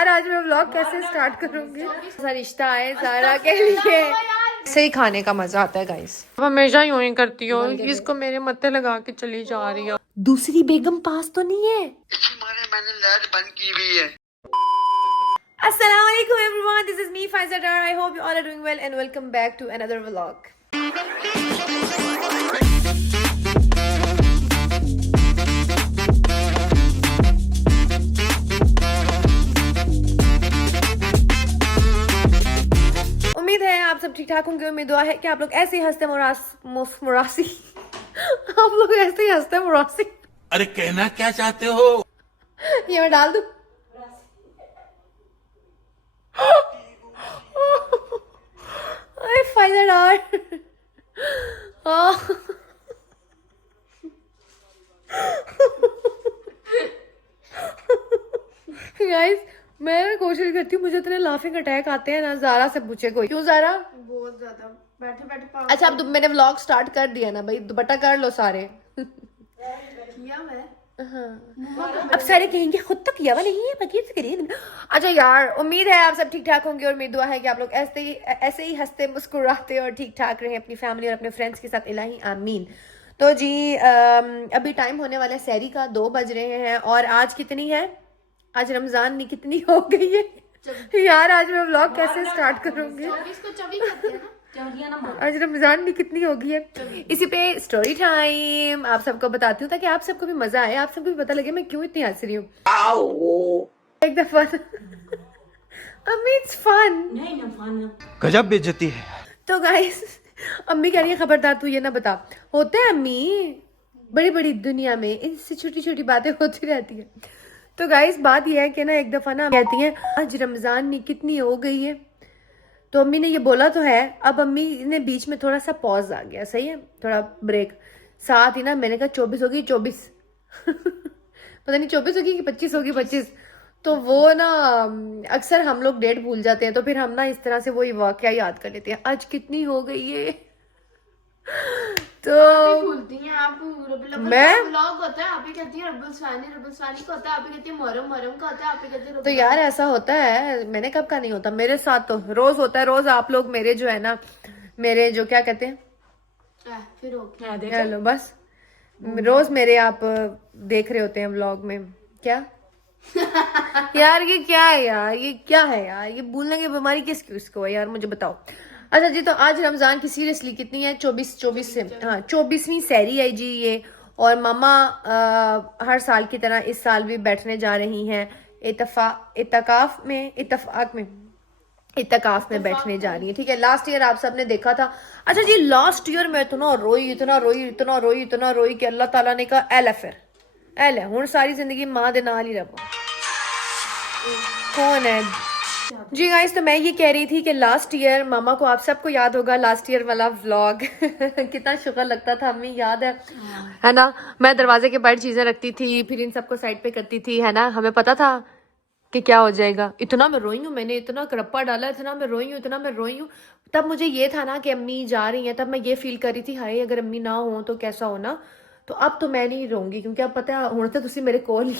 यार आज मैं व्लॉग कैसे स्टार्ट करूंगी। ऐसा रिश्ता है ज़ारा के लिए, सही खाने का मजा आता है गाइस। हमेशा यूं ही करती हो, इसको मेरे मत्थे लगा के चली जा रही हो। दूसरी बेगम पास तो नहीं है, मैंने लाइट बंद की हुई है। Assalamualaikum everyone, this is me Faiza Dar. I hope you all are doing well and welcome back to another vlog. उम्मीद है आप सब ठीक ठाक होंगे। उम्मीद दुआ है कि आप लोग ऐसे ही हंसते मुरासी आप लोग ऐसे ही हंसते मुरासी। अरे कहना क्या चाहते हो? ये मैं डाल दूं? फायदा डाल। गाइस मैं कोशिश करती हूँ, मुझे इतने लाफिंग अटैक आते हैं ना। ज़ारा से पूछे कोई, क्यों ज़ारा? बहुत ज्यादा बैठे बैठे अच्छा अब मैंने व्लॉग स्टार्ट कर दिया ना भाई, दुपट्टा कर लो सारे। किया मैं। हाँ। अब सारे कहेंगे खुद तो किया हुआ नहीं है, बकीर से करिए। अच्छा यार उम्मीद है आप सब ठीक ठाक होंगे और मेरी दुआ है कि आप लोग ऐसे ही हंसते मुस्कुराते और ठीक ठाक रहें अपनी फैमिली और अपने फ्रेंड्स के साथ। इलाही आमीन। तो जी अभी टाइम होने वाला है सहरी का, 2 बज रहे हैं। और आज कितनी है, आज रमजान नहीं कितनी हो गई है यार। आज मैं व्लॉग कैसे स्टार्ट करूंगी। 24 को 24 करते हैं ना। आज रमजान भी कितनी होगी है। इसी पे स्टोरी टाइम आप सबको बताती हूँ ताकि आप सबको भी मजा आए, आप सबको भी पता लगे मैं क्यों इतनी हंस रही हूँ। एक दफा अम्मी इट्स फन। गजब बेइज्जती है। तो गाइस अम्मी कह रही है खबरदार तू ये ना बता। होता है अम्मी, बड़ी बड़ी दुनिया में इनसे छोटी छोटी बातें होती रहती है। तो गाइस बात यह है कि ना एक दफा ना कहती है आज रमजान नहीं कितनी हो गई है। तो अम्मी ने ये बोला तो है, अब अम्मी ने बीच में थोड़ा सा पॉज आ गया, सही है, थोड़ा ब्रेक। साथ ही ना मैंने कहा 24 होगी 24 पता नहीं 24 होगी कि 25 होगी 25। तो वो ना अक्सर हम लोग डेट भूल जाते हैं, तो फिर हम ना इस तरह से वही वाकया याद कर लेते हैं आज कितनी हो गई है। तो भूलती हैं आप। मैं व्लॉग होता है आप ही कहती हैं रब्बुल सानी का होता है आप ही कहती हैं मुहर्रम का होता है आप ही कहती हैं। तो यार ऐसा होता है, मैंने कब का नहीं होता, मेरे साथ तो रोज होता है। रोज आप लोग मेरे जो है ना, मेरे जो क्या कहते हैं फिर ओके हेलो बस रोज मेरे आप देख रहे होते हैं व्लॉग में। क्या यार ये क्या है यार, ये क्या है यार, ये भूलने की बीमारी किसको है यार, मुझे बताओ। अच्छा जी तो आज रमजान की सीरियसली कितनी है, 24 से, हाँ 24वीं सहरी है जी ये। और मामा हर साल की तरह इस साल भी बैठने जा रही हैं इतकाफ में बैठने जा रही है। ठीक है, लास्ट ईयर आप सबने देखा था। अच्छा जी लास्ट ईयर मैं इतना रोई कि अल्लाह ताला ने कहा एल है हुण सारी जिंदगी मां दे नाल ही रहो। कौन है जी गाइस? तो मैं ये कह रही थी कि लास्ट ईयर मामा को, आप सबको याद होगा लास्ट ईयर वाला व्लॉग कितना शुक्र लगता था, हमें याद है ना। मैं दरवाजे के बाहर चीजें रखती थी, फिर इन सबको साइड पे करती थी, है ना। हमें पता था कि क्या हो जाएगा। इतना मैं रोई हूँ, मैंने इतना करप्पा डाला, इतना मैं रोई हूँ। तब मुझे ये था ना कि अम्मी जा रही हैं, तब मैं ये फील कर रही थी हाय अगर अम्मी ना हो तो कैसा हो ना। तो अब तो मैं नहीं रोऊंगी क्योंकि अब पता है हुण तो तुसी मेरे कोल ही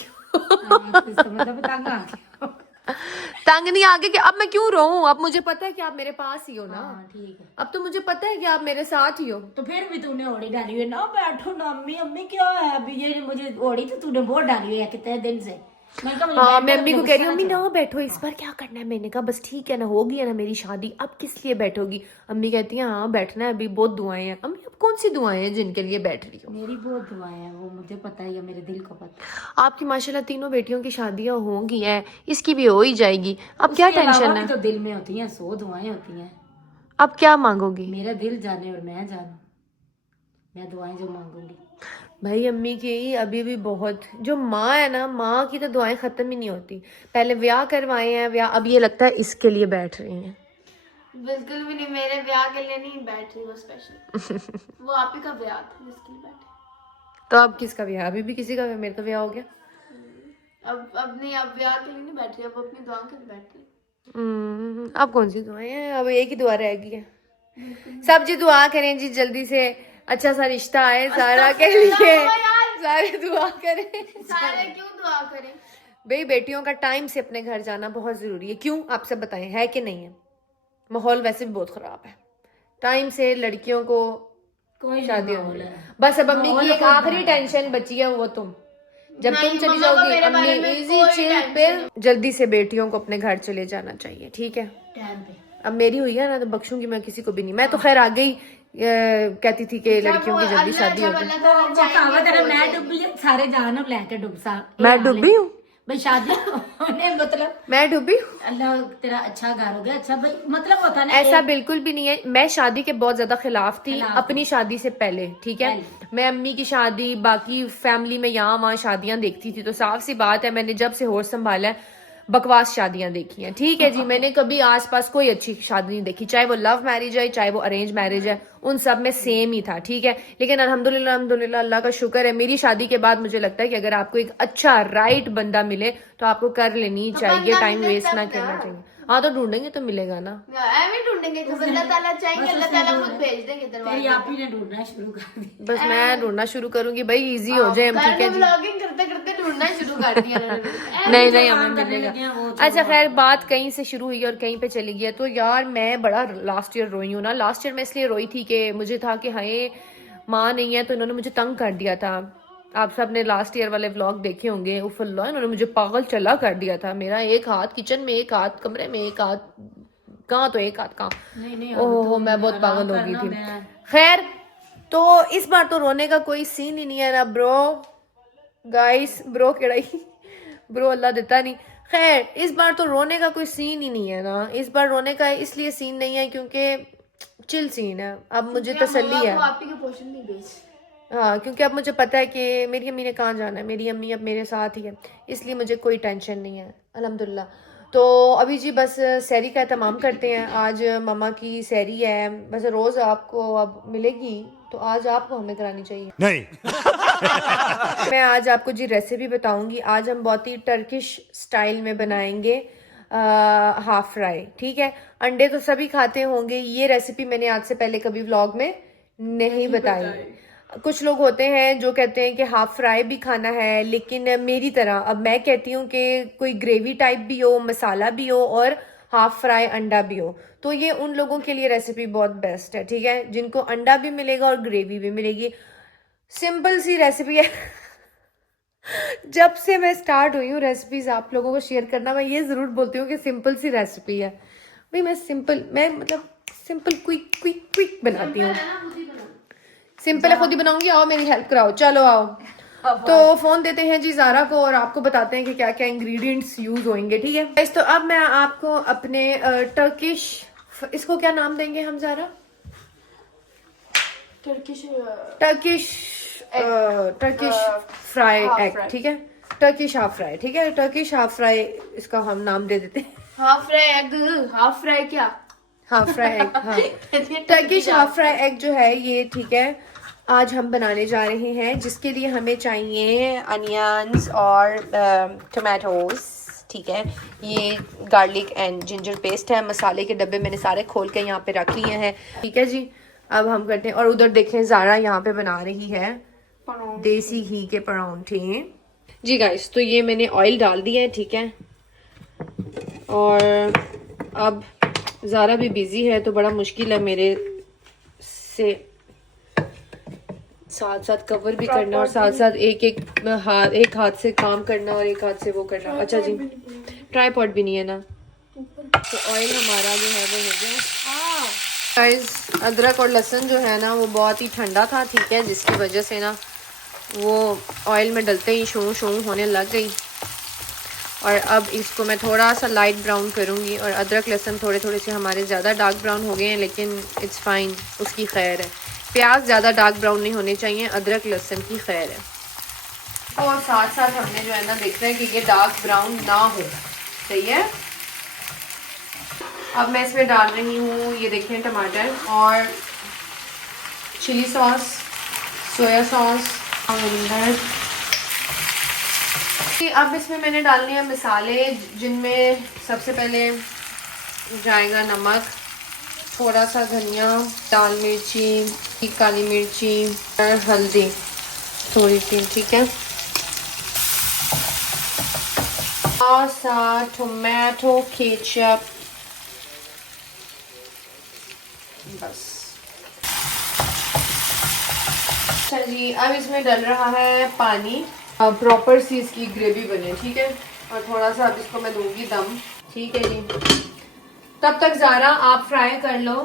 तंग नहीं आगे कि अब मैं क्यों रोऊं, अब मुझे पता है कि आप मेरे पास ही हो ना। ठीक है अब तो मुझे पता है कि आप मेरे साथ ही हो। तो फिर भी तूने ओढ़ी डाली हुई है ना, बैठो ना अम्मी। अम्मी क्या है अभी ये मुझे ओढ़ी तो तूने बहुत डाली हुई है कितने दिन से। हाँ मैं अम्मी को कह रही हूँ अम्मी ना बैठो इस बार, क्या करना है। मैंने कहा बस ठीक है ना, होगी है ना मेरी शादी, अब किस लिए बैठोगी। अम्मी कहती है हाँ बैठना है, अभी बहुत दुआएं हैं। अम्मी अब कौन सी दुआएं हैं जिनके लिए बैठ रही हो? मेरी बहुत दुआएं हैं, वो मुझे पता ही है, मेरे दिल को पता है। आपकी माशाल्लाह तीनों बेटियों की शादियां होंगी हैं, इसकी भी हो ही जाएगी। अब क्या टेंशन है? तो दिल में होती है 100 दुआएं होती हैं। अब क्या मांगोगी? मेरा दिल जाने और मैं जानू, मैं दुआएं जो मांगूंगी। भाई अम्मी की अभी भी बहुत, जो माँ है ना, माँ की तो दुआएं खत्म ही नहीं होती। पहले ब्याह करवाए हैं, ब्याह अब ये लगता है इसके लिए बैठ रही हैं। बिल्कुल भी नहीं, मेरे ब्याह के लिए नहीं बैठ रही वो स्पेशल वो आप ही का ब्याह था जिसके लिए बैठे। तो अब किसका ब्याह? अभी भी किसी का, मेरा तो ब्याह हो गया। अब नहीं, अब ब्याह के लिए नहीं बैठ रही, अब अपनी दुआ के लिए बैठ रही। अब कौन सी दुआएं हैं, अब एक ही दुआ रह गई है। सब जी दुआ करें जी जल्दी से अच्छा सा रिश्ता आए ज़ारा के लिए, सारे दुआ करें। सारे क्यों दुआ करें? भाई बेटियों का टाइम से अपने घर जाना बहुत ज़रूरी है। क्यों, आप सब बताएं, है कि नहीं है? माहौल वैसे भी बहुत ख़राब है। टाइम से लड़कियों को कोई शादी नहीं हो माहौल रही है। है। बस अब अम्मी माहौल की एक को आखिरी टेंशन बची है, वो तुम जब नहीं, तुम चली मम्मा को जाओगी मेरे बारे अम्मी में इजी कोई चिल टेंशन पे नहीं। जल्दी से बेटियों को अपने घर चले जाना चाहिए, ठीक है? टाइम पे अब मेरी हुई है ना तो बख्शूंगी मैं किसी को भी नहीं। मैं तो खैर आ गई कहती थी कि लड़कियों की जल्दी शादी हो गई। वो कहावत है ना, मैं डूबी सारे जहान लैके डूबसा। मैं डूबी हूँ, भाई शादी होने मतलब मैं डूबी हूँ। अल्लाह तेरा अच्छा घर हो गया। अच्छा भाई मतलब होता ना ऐसा बिल्कुल भी नहीं है। मैं शादी के बहुत ज्यादा खिलाफ थी अपनी शादी से पहले, ठीक है? मैं अम्मी की शादी, बाकी फैमिली में यहाँ वहाँ शादियां देखती थी, तो साफ सी बात है मैंने जब से होश संभाला है बकवास शादियां देखी हैं, ठीक है जी? मैंने कभी आसपास कोई अच्छी शादी नहीं देखी, चाहे वो लव मैरिज है चाहे वो अरेंज मैरिज है, उन सब में सेम ही था, ठीक है? लेकिन अल्हम्दुलिल्लाह अल्हम्दुलिल्लाह अल्लाह का शुक्र है, मेरी शादी के बाद मुझे लगता है कि अगर आपको एक अच्छा राइट बंदा मिले तो आपको कर लेनी चाहिए, टाइम वेस्ट ना करना चाहिए। हाँ तो ढूंढेंगे तो मिलेगा ना। एवं ढूंढेंगे तो अल्लाह ताला चाहेंगे, अल्लाह ताला खुद भेज देंगे तेरी दरवाजे। आप ही ने ढूंढना शुरू कर दी। बस मैं ढूंढना शुरू करूंगी भाई, इजी हो जाए हम, ठीक है जी? व्लॉगिंग करते करते ढूंढना शुरू कर दिया इन्होंने। नहीं नहीं काम हमें करने लगे मिलेगा। हैं वो अच्छा खैर, बात कहीं से शुरू हुई और कहीं पे चली गई है। तो यार मैं बड़ा लास्ट ईयर रोई हूँ ना। लास्ट ईयर मैं इसलिए रोई थी कि मुझे था कि हाय माँ नहीं है, तो इन्होंने मुझे तंग कर दिया था। आप सब ने लास्ट ईयर वाले व्लॉग देखे होंगे। उफ अल्लाह, इन्होंने मुझे पागल चला कर दिया था। मेरा एक हाथ किचन में, एक हाथ कमरे में, एक हाथ कहाँ तो एक हाथ कहाँ। नहीं ओहो मैं बहुत पागल हो गई थी। खैर तो इस बार तो रोने का कोई सीन ही नहीं है ना ब्रो, गाइस। ब्रो केड़ा ब्रो अल्लाह देता नहीं। खैर इस बार तो रोने का कोई सीन ही नहीं है ना। इस बार रोने का इसलिए सीन नहीं है क्योंकि चिल सीन है। अब मुझे तसल्ली है, आप ही के पोर्शन नहीं भेज। हाँ, क्योंकि अब मुझे पता है कि मेरी अम्मी ने कहाँ जाना है। मेरी अम्मी अब मेरे साथ ही है, इसलिए मुझे कोई टेंशन नहीं है अल्हम्दुलिल्लाह। तो अभी जी बस सैरी का एहतमाम करते हैं। आज मम्मा की सैरी है, वैसे रोज़ आपको अब मिलेगी तो आज आपको हमें करानी चाहिए। नहीं। मैं आज आपको जी रेसिपी बताऊंगी। आज हम बहुत ही टर्किश स्टाइल में बनाएंगे हाफ फ्राई, ठीक है? अंडे तो सभी खाते होंगे। ये रेसिपी मैंने आज से पहले कभी व्लॉग में नहीं बताई। कुछ लोग होते हैं जो कहते हैं कि हाफ फ्राई भी खाना है, लेकिन मेरी तरह अब मैं कहती हूँ कि कोई ग्रेवी टाइप भी हो, मसाला भी हो और हाफ फ्राई अंडा भी हो। तो ये उन लोगों के लिए रेसिपी बहुत बेस्ट है, ठीक है? जिनको अंडा भी मिलेगा और ग्रेवी भी मिलेगी। सिंपल सी रेसिपी है। जब से मैं स्टार्ट हुई हूँ रेसिपीज आप लोगों को शेयर करना, मैं ये जरूर बोलती हूँ कि सिंपल सी रेसिपी है भाई। मैं मतलब सिंपल क्विक क्विक क्विक बनाती हूँ। सिंपल है, खुद ही बनाऊंगी। आओ मेरी हेल्प कराओ, चलो आओ। तो फोन देते हैं जी ज़ारा को और आपको बताते हैं कि क्या क्या इंग्रेडिएंट्स यूज होंगे, ठीक है? तो अब मैं आपको अपने टर्किश, इसको क्या नाम देंगे हम ज़ारा? टर्किश फ्राई एग, ठीक है? टर्किश हाफ फ्राई, ठीक है? टर्किश हाफ फ्राई इसका हम नाम दे देते हैं। Half fry egg, half fry क्या? हाफ फ्राई एग, हाँ। टर्किश हाफ फ्राई एग जो है ये, ठीक है, आज हम बनाने जा रहे हैं, जिसके लिए हमें चाहिए अनियंस और टमाटोज, ठीक है? ये गार्लिक एंड जिंजर पेस्ट है। मसाले के डब्बे मैंने सारे खोल के यहाँ पे रख लिए हैं, ठीक है जी? अब हम करते हैं। और उधर देखें ज़ारा यहाँ पे बना रही है देसी घी के परांठे जी गाइस। तो ये मैंने ऑयल डाल दिया है, ठीक है? और अब ज़ारा भी बिजी है तो बड़ा मुश्किल है मेरे से साथ साथ कवर भी करना और साथ साथ एक हाथ से काम करना और एक हाथ से वो करना। अच्छा जी, ट्राइपॉड भी नहीं है ना। तो ऑयल हमारा जो है वो हो गया। गाइस अदरक और लहसुन जो है ना वो बहुत ही ठंडा था, ठीक है? जिसकी वजह से ना वो ऑयल में डलते ही शू शू होने लग गई। और अब इसको मैं थोड़ा सा लाइट ब्राउन करूँगी। और अदरक लहसुन थोड़े थोड़े से हमारे ज़्यादा डार्क ब्राउन हो गए हैं, लेकिन इट्स फाइन, उसकी खैर है। प्याज ज़्यादा डार्क ब्राउन नहीं होने चाहिए, अदरक लहसुन की खैर है। और साथ साथ हमने जो है ना देखना है कि ये डार्क ब्राउन ना हो, सही है? अब मैं इसमें डाल रही हूँ, ये देखें, टमाटर और चिली सॉस, सोया सॉस। अब इसमें मैंने डालने हैं मसाले, जिनमें सबसे पहले जाएगा नमक, थोड़ा सा धनिया, लाल मिर्ची, काली मिर्ची और हल्दी थोड़ी सी, ठीक है? सा टोमेटो केचप, बस। अच्छा जी, अब इसमें डल रहा है पानी, प्रॉपर सी इसकी ग्रेवी बने, ठीक है। और थोड़ा सा अब इसको मैं दूंगी दम, ठीक है जी। तब तक ज़ारा आप फ्राई कर लो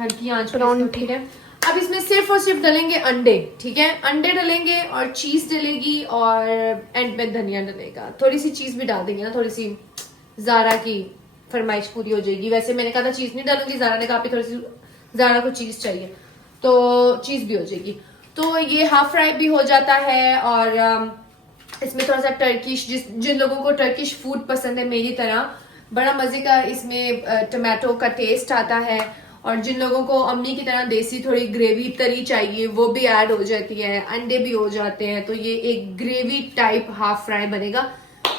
हल्की आंच पर इसको, ठीक है। अब इसमें सिर्फ और सिर्फ डलेंगे अंडे, ठीक है। अंडे डलेंगे और चीज डलेगी और एंड में धनिया डलेगा। थोड़ी सी चीज भी डाल देंगे ना, थोड़ी सी ज़ारा की फरमाइश पूरी हो जाएगी। वैसे मैंने कहा था चीज नहीं डालूंगी, ज़ारा ने कहा थोड़ी सी ज़ारा को चीज चाहिए तो चीज भी हो जाएगी। तो ये हाफ फ्राई भी हो जाता है। और इसमें थोड़ा सा टर्किश, जिन लोगों को टर्किश फूड पसंद है मेरी तरह, बड़ा मजे का इसमें टमाटो का टेस्ट आता है। और जिन लोगों को अम्मी की तरह देसी थोड़ी ग्रेवी तरी चाहिए वो भी ऐड हो जाती है, अंडे भी हो जाते हैं। तो ये एक ग्रेवी टाइप हाफ फ्राई बनेगा।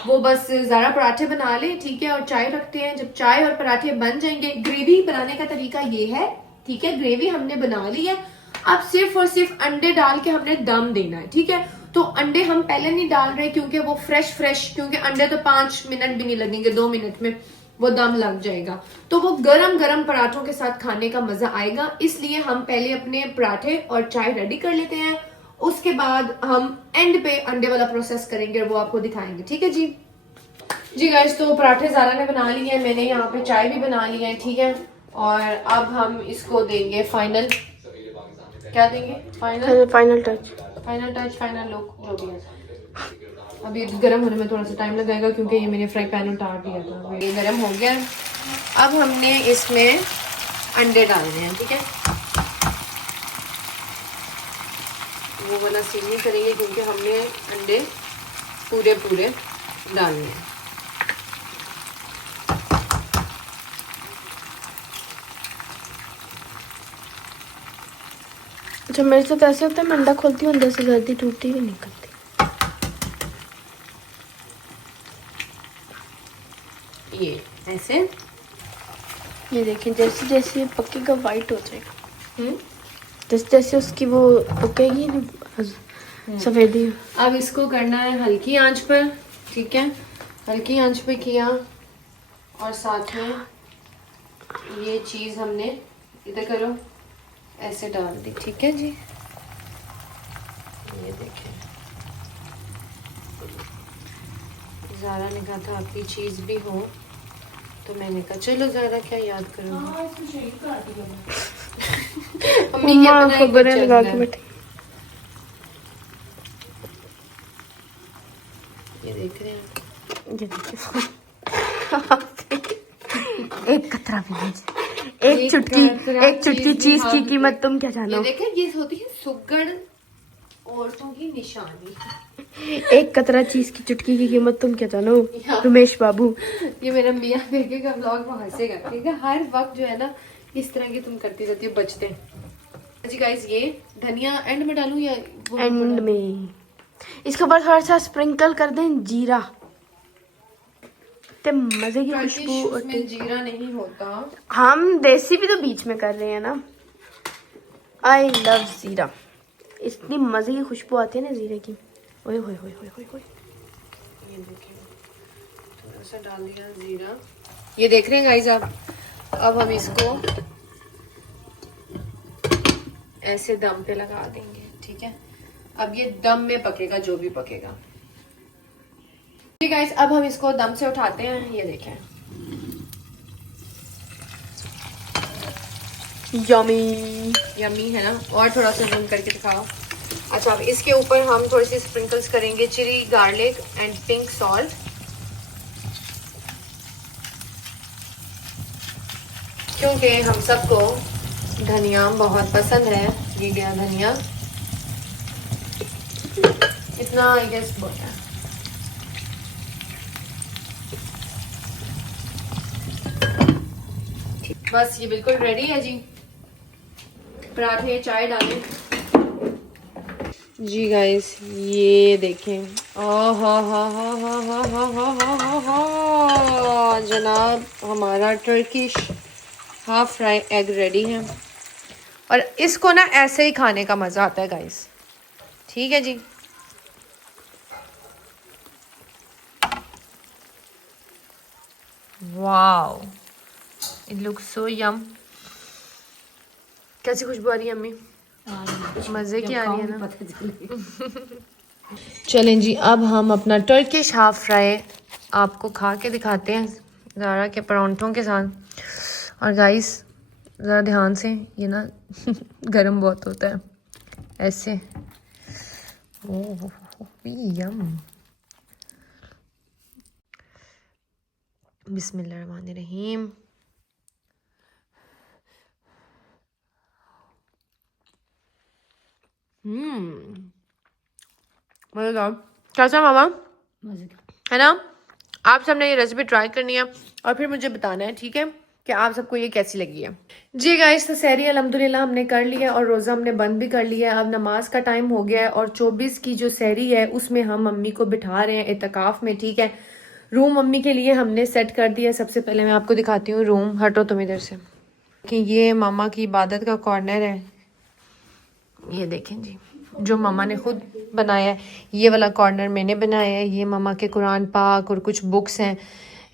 वो बस ज़रा पराठे बना ले, ठीक है, और चाय रखते हैं। जब चाय और पराठे बन जाएंगे, ग्रेवी बनाने का तरीका ये है, ठीक है। ग्रेवी हमने बना ली है, अब सिर्फ और सिर्फ अंडे डाल के हमने दम देना है, ठीक है। तो अंडे हम पहले नहीं डाल रहे क्योंकि वो फ्रेश, क्योंकि अंडे तो 5 मिनट भी नहीं लगेंगे, 2 मिनट में वो दम लग जाएगा। तो वो गरम गरम पराठों के साथ खाने का मजा आएगा, इसलिए हम पहले अपने पराठे और चाय रेडी कर लेते हैं। उसके बाद हम एंड पे अंडे वाला प्रोसेस करेंगे और वो आपको दिखाएंगे, ठीक है जी गाइस। तो पराठे ज़ारा ने बना लिए हैं, मैंने यहाँ पे चाय भी बना ली है, ठीक है। और अब हम इसको देंगे फाइनल, क्या देंगे, फाइनल टच, फाइनल लुक, जो भी है। अभी गर्म होने में थोड़ा सा टाइम लगेगा क्योंकि ये मैंने फ्राई पैन उतार दिया था। ये गर्म हो गया। अब हमने इसमें अंडे डालने हैं, ठीक है। वो वाला सीन नहीं करेंगे क्योंकि हमने अंडे पूरे डालने हैं। अच्छा, मेरे साथ ऐसे होता है, मैं अंडा खोलती हूँ, अंदर से जल्दी टूटती हुई निकलती। ये ऐसे, ये देखें, जैसे जैसे पकेगा वाइट हो जाएगा, जैसे जैसे उसकी वो पकेगी ना सफेदी। अब इसको करना है हल्की आंच पर, ठीक है। हल्की आंच पे किया और साथ में ये चीज हमने इधर करो ऐसे डाल दी, ठीक है जी। ये देखें, ज़ारा ने कहा था आपकी चीज भी हो, तो मैंने कहा चलो ज़ारा क्या याद करूँगी। अम्मी की अपना एक खबरें लगा के चल है। बैठी। ये देख रहे हैं, ये देखिए एक कतरा भी नहीं, एक चुटकी चीज की कीमत तुम क्या जानो। ये देखें, ये होती है सुगड़ औरतों की निशानी। एक कतरा चीज की चुटकी की कीमत तुम क्या जानो रमेश बाबू। ये मेरा मियाँ देखेगा ब्लॉग में हंसेगा, ठीक है। हर वक्त जो है ना इस तरह की तुम करती रहती हो, बचते हैं। जी गाइस, ये धनिया एंड में डालूं या एंड में इसके ऊपर थोड़ा सा स्प्रिंकल कर दें जीरा, ते मजे की खुशबू उसमें जीरा नहीं होता। हम देसी भी तो बीच में कर रहे हैं ना। आई लव जीरा, इतनी मजे की खुशबू आती है ना जीरे की। ओए होए होए होए होए होए। ये देखिए, थोड़ा सा डाल दिया जीरा। ये देख रहे हैं गाइस आप। अब हम इसको ऐसे दम पे लगा देंगे, ठीक है। अब ये दम में पकेगा, जो भी पकेगा। ठीक गाइस, अब हम इसको दम से उठाते हैं। ये देखें, यमी यमी है ना। और थोड़ा सा जूम करके दिखाओ। अच्छा, अब इसके ऊपर हम थोड़ी सी स्प्रिंकल्स करेंगे chilli garlic and pink salt, क्योंकि हम सबको धनिया बहुत पसंद है। ये गया धनिया, इतना आई गेस बहुत है। बस ये बिल्कुल रेडी है जी। पराठे चाय डालें जी गाइस। ये देखें, जनाब, हमारा Turkish half fry egg ready है। और इसको ना ऐसे ही खाने का मज़ा आता है गाइस, ठीक है जी। वाओ, इट लुक्स सो यम। कैसी खुशबू आ रही है अम्मी? मजे की आ रही है ना। चलें जी, अब हम अपना टर्किश हाफ फ्राई आपको खा के दिखाते हैं ज़ारा के परांठों के साथ। और गाइस ज़रा ध्यान से, ये ना गरम बहुत होता है ऐसे। ओह यम। बिस्मिल्लाहिर्रहमानिर्रहीम। मज़ेदार। कैसा मामा? मजे का। है ना? आप सबने ये रेसिपी ट्राई करनी है और फिर मुझे बताना है, ठीक है, कि आप सबको ये कैसी लगी है। जी गाइस, तो सहरी अल्हम्दुलिल्लाह हमने कर लिया और रोज़ा हमने बंद भी कर लिया है। अब नमाज का टाइम हो गया है और 24 की जो सहरी है उसमें हम मम्मी को बिठा रहे हैं इत्तिकाफ में, ठीक है। रूम मम्मी के लिए हमने सेट कर दिया। सबसे पहले मैं आपको दिखाती हूँ रूम। हटो तुम इधर से कि ये मामा की इबादत का कॉर्नर है। ये देखें जी, जो मामा ने खुद बनाया है। ये वाला कॉर्नर मैंने बनाया है। ये मामा के कुरान पाक और कुछ बुक्स हैं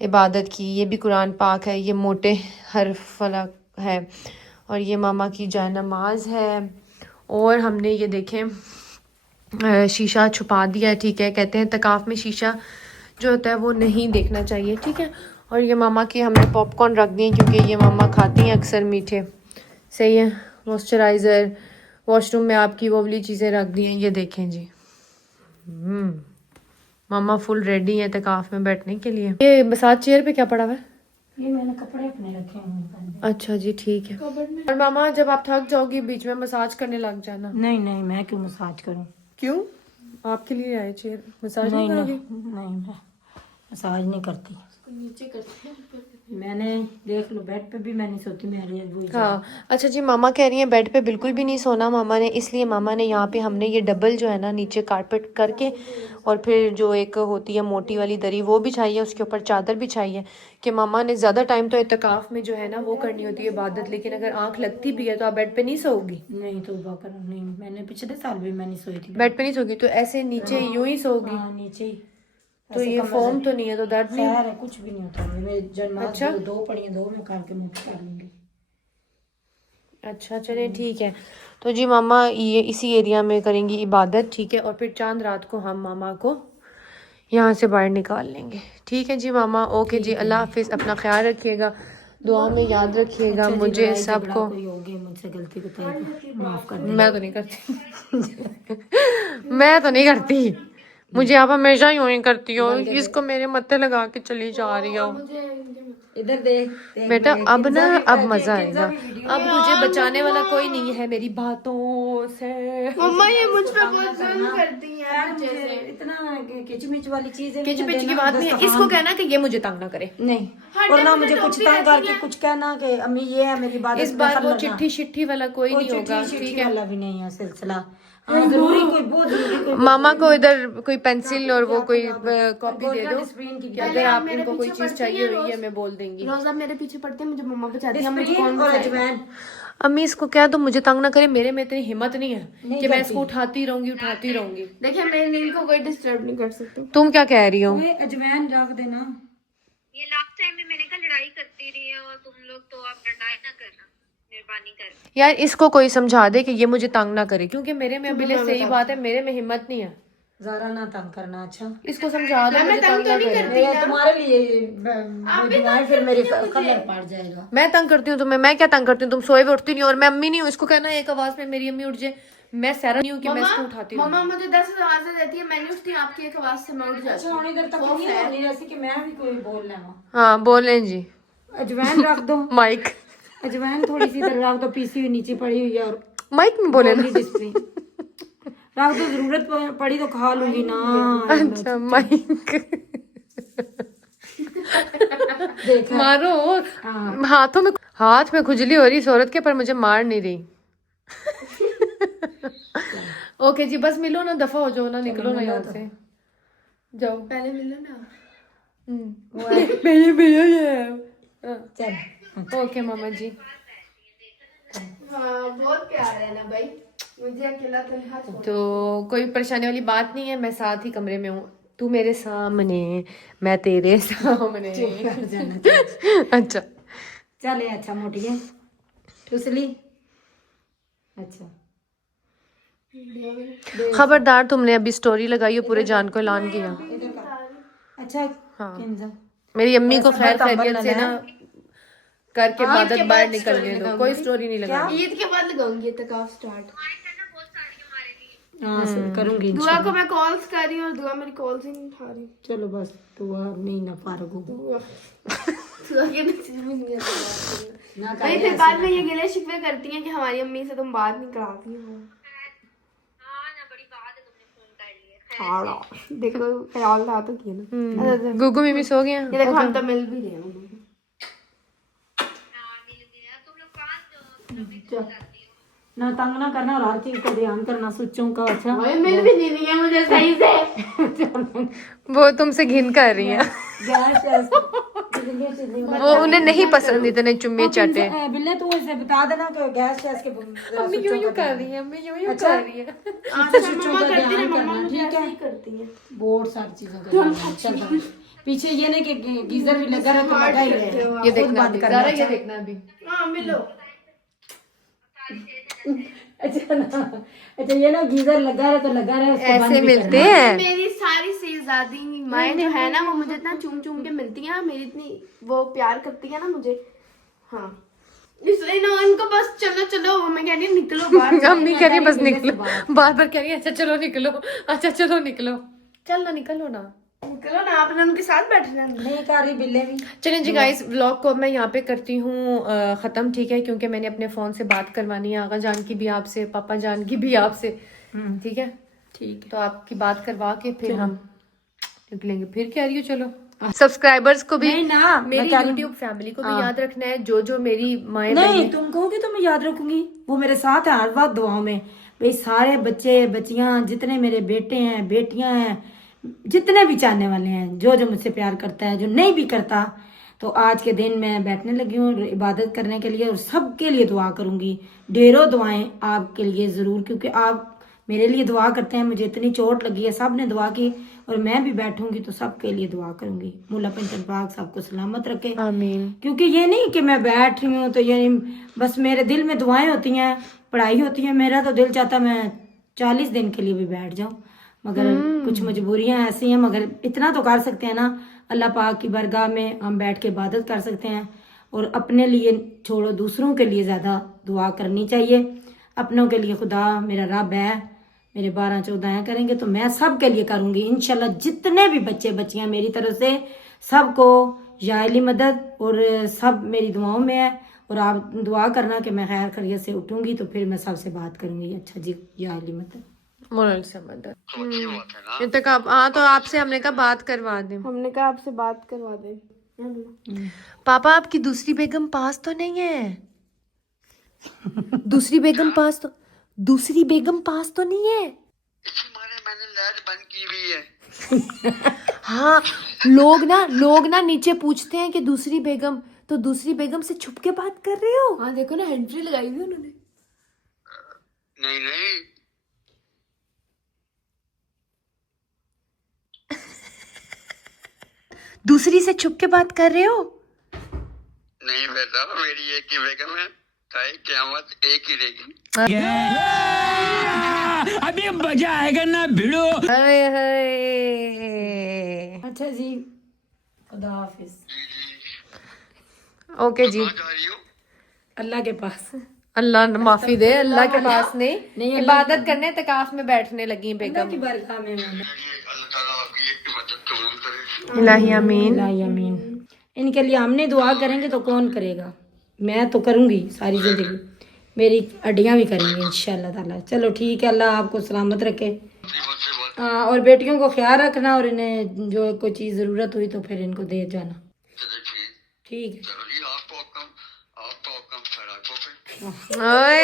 इबादत की। ये भी कुरान पाक है, ये मोटे हर्फ वाला है। और ये मामा की जाय नमाज है। और हमने ये देखें शीशा छुपा दिया है, ठीक है। कहते हैं तकाफ में शीशा जो होता है वो नहीं देखना चाहिए, ठीक है। और ये मामा के हमने पॉपकॉर्न रख दिए क्योंकि ये मामा खाती हैं अक्सर मीठे। सही है। मॉइस्चराइज़र, वॉशरूम में आपकी वो वाली चीज़ें रख दी हैं। ये देखें जी, मामा फुल रेडी है तकाफ में बैठने के लिए। ये मसाज चेयर पे क्या पड़ा हुआ है? ये मैंने कपड़े अपने रखे हैं। अच्छा जी, ठीक है। और मामा जब आप थक जाओगी बीच में मसाज करने लग जाना। नहीं नहीं, मैं क्यों मसाज करूं? क्यों? आपके लिए आए चेयर, मसाज नहीं नहीं करोगी? नहीं, मैं मसाज नहीं करती। नीचे करते हैं। मैंने देख लो, बेड पे भी मैं नहीं सोती, मेरे वही हाँ। अच्छा जी, मामा कह रही हैं बेड पे बिल्कुल भी नहीं सोना मामा ने, इसलिए मामा ने यहाँ पे हमने ये डबल जो है ना नीचे कारपेट करके और फिर जो एक होती है मोटी वाली दरी वो बिछाई है, उसके ऊपर चादर बिछाई है कि मामा ने ज़्यादा टाइम तो इत्तिकाफ में जो है ना वो करनी होती है इबादत, लेकिन अगर आँख लगती भी है तो आप बेड पे नहीं सोओगी? नहीं तो कर नहीं, मैंने पिछले साल भी मैं नहीं सोई थी बेड पे नहीं सोगी तो ऐसे नीचे यूं ही सोओगी? हाँ, नीचे ही। तो ये फोम तो नहीं है तो दर्द नहीं? खैर है, कुछ भी नहीं होता। मैं जन्म अच्छा। दो पड़ी दो में करके मुँह कर लूंगी। अच्छा चले ठीक है। तो जी मामा ये इसी एरिया में करेंगी इबादत, ठीक है। और फिर चांद रात को हम मामा को यहाँ से बाहर निकाल लेंगे, ठीक है जी मामा। ओके जी, अल्लाह हाफिज़, अपना ख्याल रखिएगा, दुआ में याद रखिएगा मुझे सबको। कोई हो गई मुझसे गलती को माफ कर मैं तो नहीं करती मैं तो नहीं करती, मुझे आप हमेशा यूं ही करती हो। इसको मेरे मत्थे लगा के चली जा रही हो। इधर देख बेटा अब ना, अब मजा आएगा। अब मुझे बचाने वाला कोई नहीं है मेरी बातों से। मम्मा ये मुझ पे बहुत जुल्म करती हैं पीछे से। इतना किचमिच वाली चीज है। किच पिच की बात नहीं है, इसको कहना कि ये मुझे तंग ना करे। नहीं, और ना मुझे कुछ तंग करके कुछ कहना कि अम्मी ये है मेरी बात। इस बार वो चिट्ठी शिट्ठी वाला कोई नहीं होगा, ठीक है। वाला भी नहीं है सिलसिला। हाँ, जरूरी कोई बहुत जरूरी कोई मामा को इधर कोई पेंसिल और वो कोई कॉपी दे दो स्क्रीन की कि अगर आप इनको कोई चीज चाहिए हुई है मैं बोल देंगी। रोज आप मेरे पीछे पड़ते हैं, मुझे मम्मा बचाती है, मुझे कौन और बचाएगा? अजवाइन। अम्मी इसको क्या तो मुझे तंग ना करे, मेरे में इतनी हिम्मत नहीं है कि मैं इसको उठाती रहूंगी। देखिए मेरे नींद को कोई डिस्टर्ब नहीं कर सकते। तुम क्या कह रही हो? अजवाइन रख देना। ये लास्ट टाइम भी मैंने कहा लड़ाई करती रही है और तुम लोग, तो आप लड़ाई ना करना मेहरबानी कर। यार इसको कोई समझा दे कि ये मुझे तंग ना करे, क्योंकि मेरे में अभी सही बात है, मेरे में हिम्मत नहीं है। जरा ना तंग करना। अच्छा, इसको समझा दो मुझे तंग ना करे। ये तुम्हारे लिए दुआएं, फिर मेरी कलर पड़ जाएगा। मैं तंग करती हूँ तुम्हें? मैं क्या तंग करती हूँ? तुम सोए हुए उठती नहीं हो और मैं अम्मी नहीं हूँ। इसको कहना एक आवाज में मेरी अम्मी उठ जाए, मैं सहरा नहीं हूँ कि मैं इसको उठाती हूँ। मम्मा मुझे 10 आवाजें देती है, मैं नहीं उठती, आपकी एक आवाज से मैं उठ जाती हूँ। इधर तक नहीं होनी जैसे कि मैं भी कोई बोल रहा हूँ। हाँ बोलें जी। अजवाइन रख दो। माइक अजवाइन थोड़ी सी इधर रख दो, पीसी हुई नीचे पड़ी हुई है। और माइक में बोले ना। डिस्प्ले रख दो, जरूरत पड़ी तो खा लूंगी ना। अच्छा माइक मारो। हाथ में खुजली हो रही इस औरत के, पर मुझे मार नहीं रही। ओके जी, बस मिलो ना, दफा हो जाओ ना, निकलो ना यहाँ से, जाओ। पहले मिलो ना। चल ओके मामा जी। हाँ बहुत प्यार है ना भाई, मुझे अकेला तन्हा छोड़। तो कोई परेशानी वाली बात नहीं है, मैं साथ ही कमरे में हूँ, तू मेरे सामने, मैं तेरे सामने। कर जाना अच्छा चले। अच्छा मोटिए ठुसली। अच्छा खबरदार, तुमने अभी स्टोरी लगाई और पूरे जान को ऐलान किया। अच्छा हाँ। किंजा मेरी अम्मी को खैर बर्तन खैरियत से ना करके इबादत बाहर निकलने दो, कोई स्टोरी नहीं लगानी। ईद के बाद लगाऊंगी तकाफ स्टार्ट। हाँ करूंगी दुआ को मैं कॉल्स कर रही हूँ और दुआ मेरी कॉल्स ही नहीं उठा रही। चलो बस दुआ नहीं ना फारग हो दुआ के मैसेज भी नहीं आता। ना नहीं फिर बाद में ये गिले शिकवे करती हैं कि हमारी अम्मी से तुम बात नहीं कराती हो। हाँ ना, बड़ी बात है तुमने फोन कर लिया। देखो ख्याल रहा तो किया ना। गुगू मिमी सो गया। ये देखो हम तो मिल भी रहे हैं। हाँ मिल गया, तुम लोग कहाँ जो ना तंग ना करना और हर चीज का ध्यान करना सोचों का। अच्छा मिल भी नहीं रही है मुझे सही से। वो तुमसे घिन कर रही है। गैस वो उन्हें नहीं पसंद इतने चुम्मे चाटे। बिल्ले तू इसे बता देना कि गैस के अम्मी यूं कर रही है, अम्मी यूं कर रही है। मम्मा करती है, मम्मा मुझे ऐसे ही करती है। बहुत सारी चीजों का ध्यान रखना। चल भाई। पीछे ये नहीं कि गीजर भी लगा रहा तो लगा ही रहे। ये देखना अभी, ज़रा ये देखना अभी। हाँ मिलो। अच्छा ना, अच्छा ये ना गीजर लगा रहा तो लगा रहा है, उसको बंद ऐसे भी मिलते करना। हैं। मेरी सारी शहजादी माएँ जो है ना वो मुझे इतना चूम चूम के मिलती हैं, मेरी इतनी वो प्यार करती है ना मुझे। हाँ इसलिए ना उनको बस चलो चलो, मैं कह रही हूँ निकलो बाहर। अम्मी कह रही है बस निकलो, बार बार कह रही है अच्छा चलो निकलो, अच्छा चलो निकलो। चल ना निकलो ना, निकलो ना, आपने उनके साथ बैठना। नहीं कर रही बिल्ले भी। चलें जी गाइस, व्लॉग को मैं यहाँ पे करती हूँ ख़त्म, ठीक है, क्योंकि मैंने अपने फ़ोन से बात करवानी है, आगा जान की भी आपसे, पापा जान की भी आपसे, ठीक है। ठीक तो आपकी बात करवा के फिर हम निकलेंगे। फिर कह रही हो चलो। सब्सक्राइबर्स को भी, नहीं ना, मेरी यूट्यूब फैमिली को भी याद रखना है, जो जो मेरी माएँ नहीं तुम कहोगे तो मैं याद रखूंगी। वो मेरे साथ है हर वक्त दुआओं में। भाई सारे बच्चे बच्चियां जितने मेरे बेटे हैं बेटियां हैं, जितने भी चाहने वाले हैं, जो जो मुझसे प्यार करता है, जो नहीं भी करता, तो आज के दिन मैं बैठने लगी हूँ इबादत करने के लिए और सबके लिए दुआ करूंगी। ढेरों दुआएं आपके लिए जरूर, क्योंकि आप मेरे लिए दुआ करते हैं। मुझे इतनी चोट लगी है, सब ने दुआ की और मैं भी बैठूंगी तो सबके लिए दुआ करूंगी। मुल्ला पंचन पाक सबको सलामत रखे, आमीन। क्योंकि ये नहीं कि मैं बैठ रही हूँ तो ये बस मेरे दिल में दुआएं होती हैं, पढ़ाई होती है। मेरा तो दिल चाहता मैं 40 दिन के लिए भी बैठ जाऊं, मगर कुछ मजबूरियां ऐसी हैं। मगर इतना तो कर सकते हैं ना, अल्लाह पाक की बरगाह में हम बैठ के इबादत कर सकते हैं। और अपने लिए छोड़ो, दूसरों के लिए ज़्यादा दुआ करनी चाहिए। अपनों के लिए खुदा मेरा रब है, मेरे 12-14 करेंगे तो मैं सब के लिए करूंगी इंशाल्लाह। जितने भी बच्चे बच्चियां मेरी तरफ से, सबको याली मदद और सब मेरी दुआओं में है। और आप दुआ करना कि मैं खैर खैरियत से उठूंगी तो फिर मैं सबसे बात करूंगी। अच्छा जी, याली मदद मोरल से मदद। ये तक आप, हाँ तो आपसे हमने कहा बात करवा दें। हमने कहा आपसे बात करवा दे। पापा आपकी दूसरी बेगम पास तो नहीं है? दूसरी बेगम पास तो, दूसरी बेगम पास तो नहीं है? इसी मारे मैंने लाइट बंद की हुई है। हाँ, लोग ना नीचे पूछते हैं कि दूसरी बेगम, तो दूसरी बेगम से छुप के बात कर रहे हो? हाँ देखो ना, हैंड फ्री लगाई हुई उन्होंने। नहीं नहीं, दूसरी से छुप के बात कर रहे हो? नहीं बेटा, मेरी एक ही बेगम है, चाहे क़यामत एक ही रहेगी। अभी मजा आएगा ना भिड़ो। हाय हाय। अच्छा जी, खुदा हाफिज। ओके जी, कहाँ जा रही हो? अल्लाह के पास। अल्लाह माफी दे, अल्लाह के पास नहीं, नहीं, इबादत करने तकाफ में बैठने लगी अल्लाह बेगम। की बरकत में मैं अल्लाह ताला आपकी एक मदद कबूल करे। इलाही आमीन। आमीन। इनके लिए हमने दुआ करेंगे तो कौन करेगा? मैं तो करूंगी सारी जिंदगी, मेरी हड्डियां भी करेंगी इंशाल्लाह ताला। चलो ठीक है, अल्लाह आपको सलामत रखे। हाँ, और बेटियों को ख्याल रखना, और इन्हें जो कोई चीज़ ज़रूरत हुई तो फिर इनको दे जाना। चलो ठीक है। चलो जी, आपको हुक्म सड़कों पे। ओए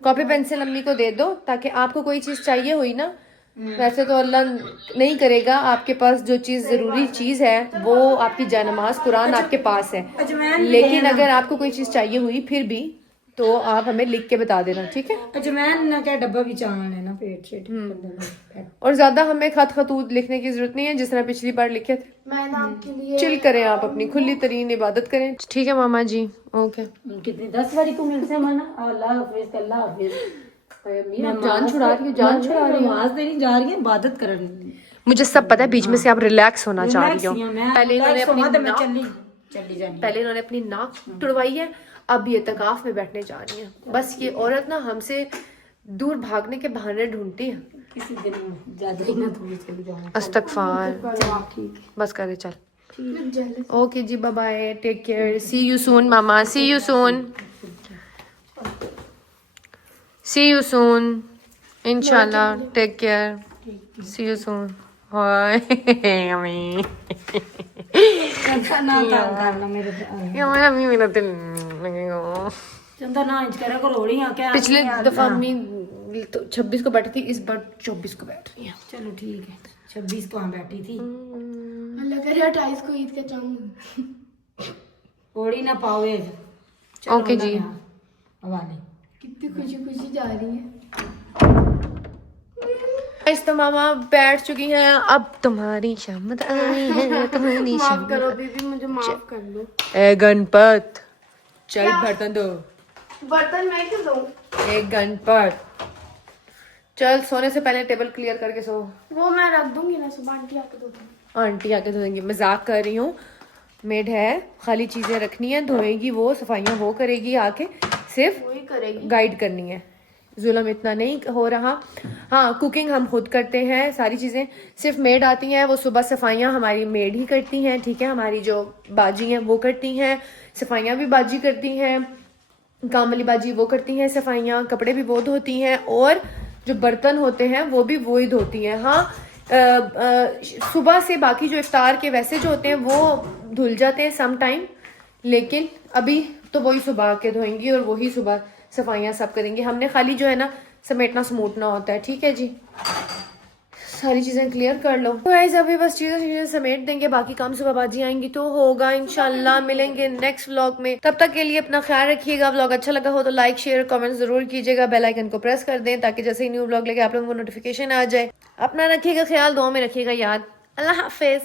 कॉपी पेंसिल अम्मी को दे दो, ताकि आपको कोई चीज चाहिए हुई ना, वैसे तो अल्लाह नहीं करेगा, आपके पास जो चीज जरूरी चीज है वो आपकी जानमाज कुरान आपके पास है, लेकिन अगर आपको कोई चीज चाहिए हुई फिर भी तो आप हमें लिख के बता देना, ठीक है। अजमैन ना क्या डब्बा भी चाहन है ना पेट शेट और ज्यादा हमें खतूत लिखने की जरूरत नहीं है, जिस तरह पिछली बार लिखे थे। मैंने आपके लिए चिल करें आप, अपनी खुली तरीन इबादत करें, ठीक है मामा जी। ओके, कितनी 10 बारी को मिलते हैं माना। अल्लाह हाफिज, अल्लाह हाफिज। जान छुड़ा रही है, जान छुड़ा रही है। नमाज देनी जा रही है, इबादत कर रही है। मुझे सब पता है, बीच में से आप रिलैक्स होना चाह रही हो। पहले इन्होंने अपनी नाक तुड़वाई है, अब ये तकाफ में बैठने जा रही है। बस ये औरत ना हमसे दूर भागने के बहाने ढूंढती है। किसी दिन ज्यादा ही ना थोड़ी चली जाऊँ। अस्तगफार, बस करे चल। ओके जी, bye bye, take care, see you soon मामा, see you soon, see you soon, इंशाल्लाह, take care, see you soon. Hi अम्मी, ना तंग करना मेरे यार अम्मी मेरा दिल लगेगा। चंदा ना इंच करा करो रोड़ी क्या। पिछले दफा अम्मी तो 26 को बैठी थी, इस बार 24 को बैठ रही है। चलो ठीक है, 26 को वहाँ बैठी थी। अल्लाह करे 28 को ईद का चांद ओड़ी ना पावे। ओके जी, हवाले कितनी खुशी खुशी जा रही है। इस तो मामा बैठ चुकी हैं, अब तुम्हारी शामत आई है, तुम्हारी माफ करो बीबी, मुझे माफ कर दो। ए गणपत, चल बर्तन दो। बर्तन मैं क्यों दूं? ए गणपत, चल सोने से पहले टेबल क्लियर करके सो। वो मैं रख दूंगी ना, सुबह आंटी आके दो दूंगी। आंटी आके धोएंगी, मजाक कर रही हूँ। मेड है, खाली चीजें रखनी है, धोएगी वो, सफाइयाँ वो करेगी, आके सिर्फ वही करेगी। गाइड करनी है। जुल्म इतना नहीं हो रहा। हाँ, कुकिंग हम खुद करते हैं, सारी चीज़ें सिर्फ मेड आती हैं, वो सुबह सफाइयाँ हमारी मेड ही करती हैं, ठीक है। हमारी जो बाजी हैं वो करती हैं, सफाइयाँ भी बाजी करती हैं, काम वाली बाजी वो करती हैं सफाइयाँ, कपड़े भी वो धोती हैं, और जो बर्तन होते हैं वो भी वो ही धोती हैं। हाँ, सुबह से बाकी जो इफ्तार के वैसे जो होते हैं वो धुल जाते हैं सम टाइम, लेकिन अभी तो वही सुबह के धोएंगी और वही सुबह सफाइयाँ सब करेंगे। हमने खाली जो है ना समेटना समूटना होता है, ठीक है जी। सारी चीज़ें क्लियर कर लो गाइस, अभी बस चीज़ें समेट देंगे, बाकी काम सुबह बाजी आएंगी तो होगा इंशाल्लाह। मिलेंगे नेक्स्ट व्लॉग में, तब तक के लिए अपना ख्याल रखिएगा। व्लॉग अच्छा लगा हो तो लाइक शेयर कमेंट जरूर कीजिएगा, बेल आइकन को प्रेस कर दें ताकि जैसे ही न्यू व्लॉग लेके आप लोगों को नोटिफिकेशन आ जाए। अपना रखिएगा ख्याल, दुआ में रखिएगा याद। अल्लाह हाफिज।